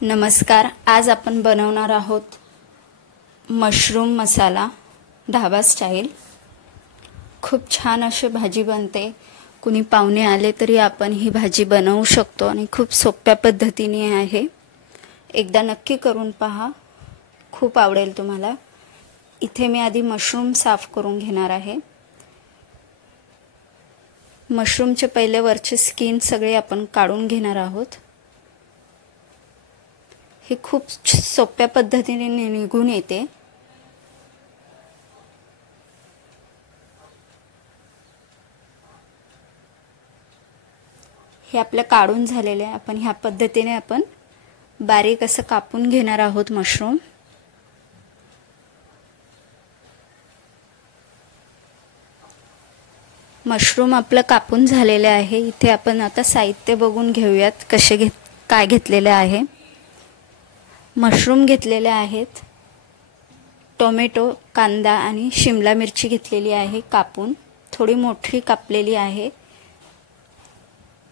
नमस्कार. आज आपण बनवणार आहोत मशरूम मसाला ढाबा स्टाईल. खूप छान अशी भाजी बनते. कुणी पाहुणे आले तरी आपण ही भाजी बनवू शकतो आणि खूप सोप्या पद्धतीने आहे. एकदा नक्की करून पहा, खूप आवडेल तुम्हाला. इथे मी आधी मशरूम साफ करून घेणार आहे. मशरूमचे पहिले वरचे स्किन सगळे आपण काढून घेणार आहोत. हे खूप सोप्या पद्धतीने निघून येते. हे आपलं काढून झालेले आहे. आपण ह्या पद्धतीने आपण बारीक असं कापून घेणार आहोत मशरूम. मशरूम आपलं कापून झालेले आहे. इथे आपण आता साहित्य बघून घेऊयात काय घेतलेले आहे. मशरूम घेतलेले आहेत, टोमॅटो, कांदा आणि शिमला मिरची घेतलेली आहे कापून, थोडी मोठी कापलेली आहे.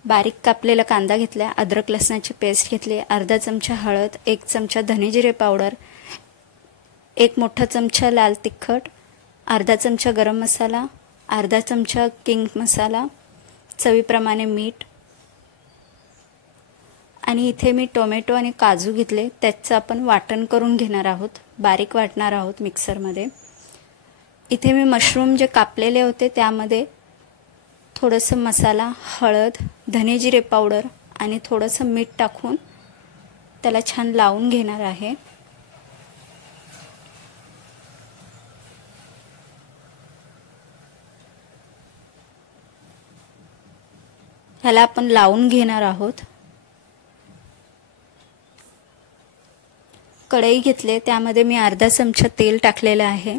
बारीक कापलेला कांदा घेतला, अद्रक लसणाची पेस्ट घेतली, अर्धा चमचा हळद, 1 चमचा धने जिरे पावडर, 1 मोठा चमचा लाल तिखट, अर्धा चमचा गरम मसाला, अर्धा चमचा किंग मसाला, चवीप्रमाणे मीठ. आणि इथे मी टोमॅटो आणि काजू घेतले, त्याचं आपण वाटण करून घेणार आहोत, बारीक वाटणार आहोत मिक्सरमध्ये. इथे मी मशरूम जे कापलेले होते त्यामध्ये थोडंसं मसाला, हळद, धने जिरे पावडर आणि थोडंसं मीठ टाकून त्याला छान लावून घेणार आहे. ह्याला आपण लावून घेणार आहोत. कढई घेतले, त्यामध्ये मी अर्धा चमचा तेल टाकलेलं आहे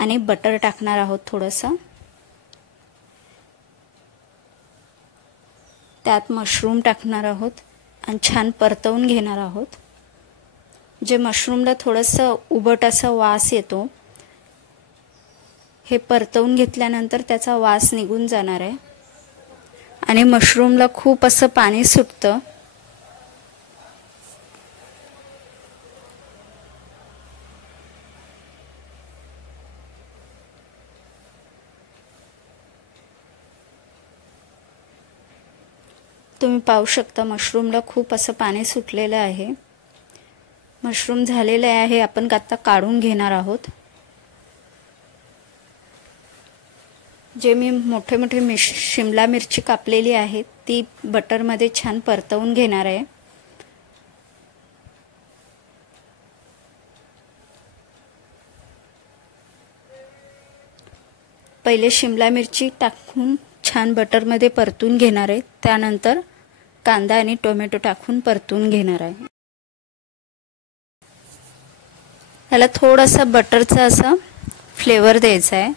आणि बटर टाकणार आहोत थोडंसं. त्यात मशरूम टाकणार आहोत आणि छान परतवून घेणार आहोत. जे मशरूमला थोडंसं उबट असा वास येतो, हे परतवून घेतल्यानंतर त्याचा वास निघून जाणार आहे आणि मशरूमला खूप असं पाणी सुटतं. तुम्ही पाहू शकता मशरूमला खूप असं पाणी सुटलेलं आहे. मशरूम झालेले आहे, आपण आता काढून घेणार आहोत. जे मी मोठे मोठे शिमला मिरची कापलेली आहे ती बटरमध्ये छान परतवून घेणार आहे. पहिले शिमला मिरची टाकून छान बटरमध्ये परतून घेणार आहे. त्यानंतर कांदा आणि टोमॅटो टाकून परतून घेणार आहे. त्याला थोडासा बटरचा असा फ्लेवर द्यायचा आहे.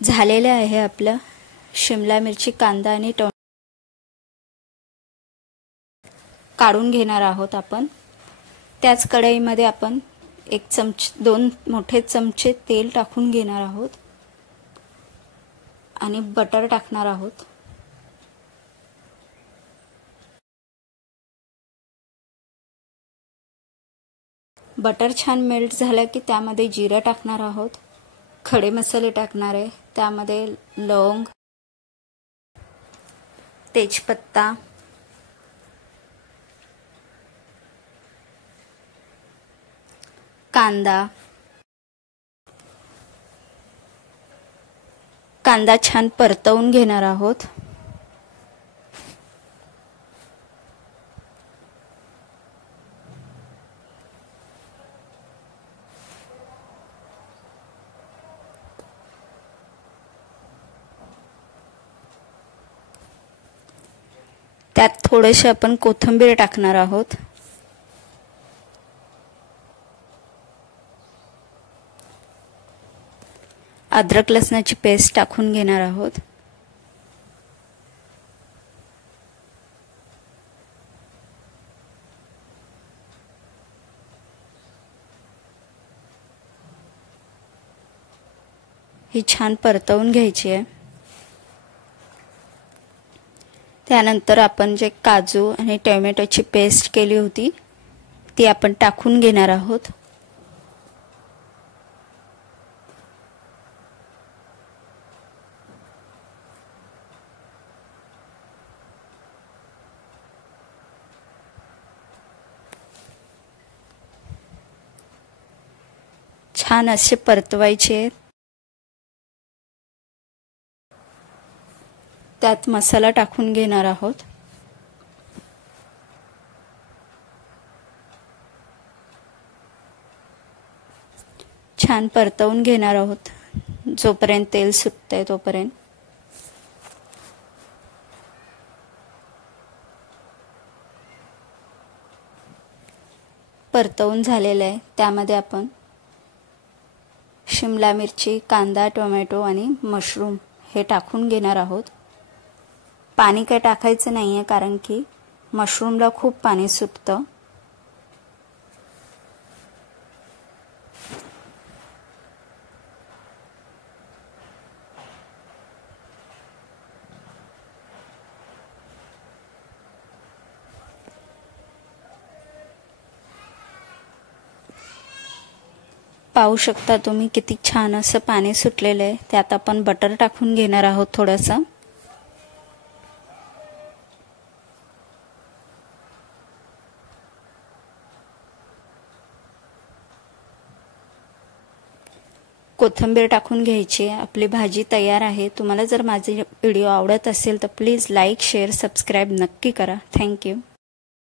झालेले आहे आपलं शिमला मिरची, कांदा आणि टोमॅटो. काढून घेणार आहोत आपण. त्याच कढईमध्ये आपण 2 मोठे चमचे तेल टाकून घेणार आहोत आणि बटर टाकणार आहोत. बटर छान मेल्ट झालं की त्यामध्ये जिरे टाकणार आहोत, खडे मसाले टाकणार आहे. त्यामध्ये लवंग, तेजपत्ता, कांदा छान परतवून घेणार आहोत. त्यात थोडेसे आपण कोथिंबीर टाकणार आहोत. अद्रक लसणाची पेस्ट टाकून घेणार आहोत. ही छान परतवून घ्यायची आहे. त्यानंतर आपण जे काजू आणि टोमॅटोची पेस्ट केली होती ती आपण टाकून घेणार आहोत. छान असे परतवायचे. त्यात मसाला टाकून घेणार आहोत. छान परतवून घेणार आहोत जोपर्यंत तेल सुटतंय तोपर्यंत. परतवून झालेलं आहे. त्यामध्ये आपण शिमला मिरची, कांदा, टोमॅटो आणि मशरूम हे टाकून घेणार आहोत. पाणी काय टाकायचं नाही आहे कारण की मशरूमला खूप पाणी सुटतं. पाहू शकता तुम्ही किती छान असं पाणी सुटलेलं आहे. त्यात आपण बटर टाकून घेणार आहोत थोडंसं. कोथिंबीर टाकून घ्यायची. आपली भाजी तयार आहे. तुम्हाला जर माझे व्हिडिओ आवडत असेल तर प्लीज लाईक, शेअर, सबस्क्राईब नक्की करा. थँक्यू.